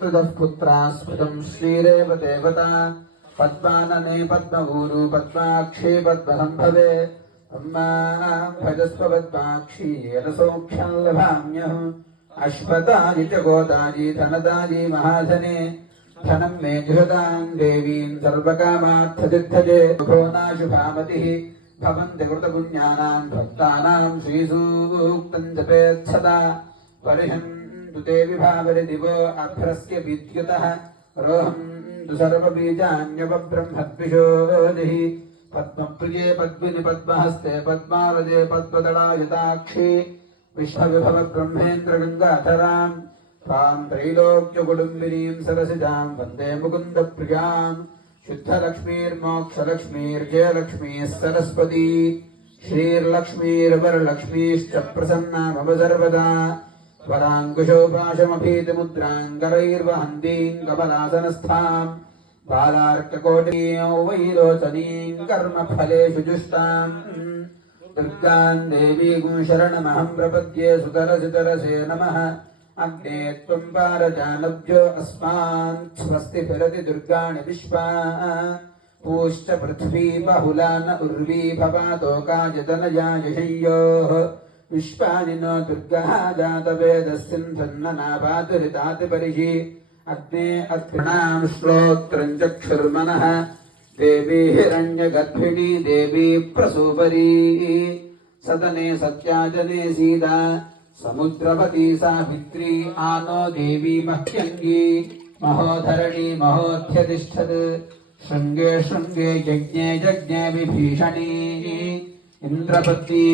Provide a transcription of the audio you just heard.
पुत्रास्पदं श्रीरेव देवता पद्मानने पद्मऊरु पद्माक्षी पद्मसंभवे अम्मा भजस्व पद्माक्षी यदसौख्यं लभाम्यहम् अश्वदानि च गोदानि धनदानि महाधने धनं मे जुहदां देवीं सर्वकामार्थसिद्धये शुभोनाशुभामतिः भवन्ति कृतपुण्यानां भक्तानां श्रीसूक्तं जपेत् सदा परिहन्तु ते विभावरि दिवो अभ्रस्य विद्युतः रोहन्तु सर्वबीजान्यवब्रह्मद्विषोदिः पद्मप्रिये पद्मिनि पद्महस्ते पद्मालये पद्मदलायुताक्षी विश्वविभव ब्रह्मेन्द्र गंगाधरां तां त्रैलोक्यकुटुम्बिनीं सरसिजां वन्दे मुकुन्दप्रियां शुद्धलक्ष्मीर्मोक्षलक्ष्मीर्जयलक्ष्मीः सरस्वती श्रीर्लक्ष्मीर्वरलक्ष्मीश्च प्रसन्ना मम सर्वदा वराङ्कुशोपाशमभीतिमुद्रां करैर्वहन्तीं कमलासनस्थां बालार्ककोटीं वैरोचनीं कर्मफलेषु जुष्टां दुर्गां देवीं शरणमहं प्रपद्ये सुतरसितरसे नमः अग्ने त्वं पारजानभ्यो अस्मान् स्वस्ति फिरति दुर्गाणि विश्वा पूश्च पृथ्वी बहुला न उर्वी भवातोकायतनया यशय्योः विश्वानि नो दुर्गः जातवेदस्सिन्धन्ननापातुरितातिपरिहि अग्ने अत्रिणां श्रोत्रं चक्षुर्मनः देवी हिरण्यगर्भिणी देवी प्रसूपरी सदने सत्याजने सीता समुद्रवती सावित्री आनो देवी मह्यङ्गी महोधरणी महोध्यतिष्ठत् शृङ्गे शृङ्गे यज्ञे यज्ञे विभीषणी इन्द्रपत्नी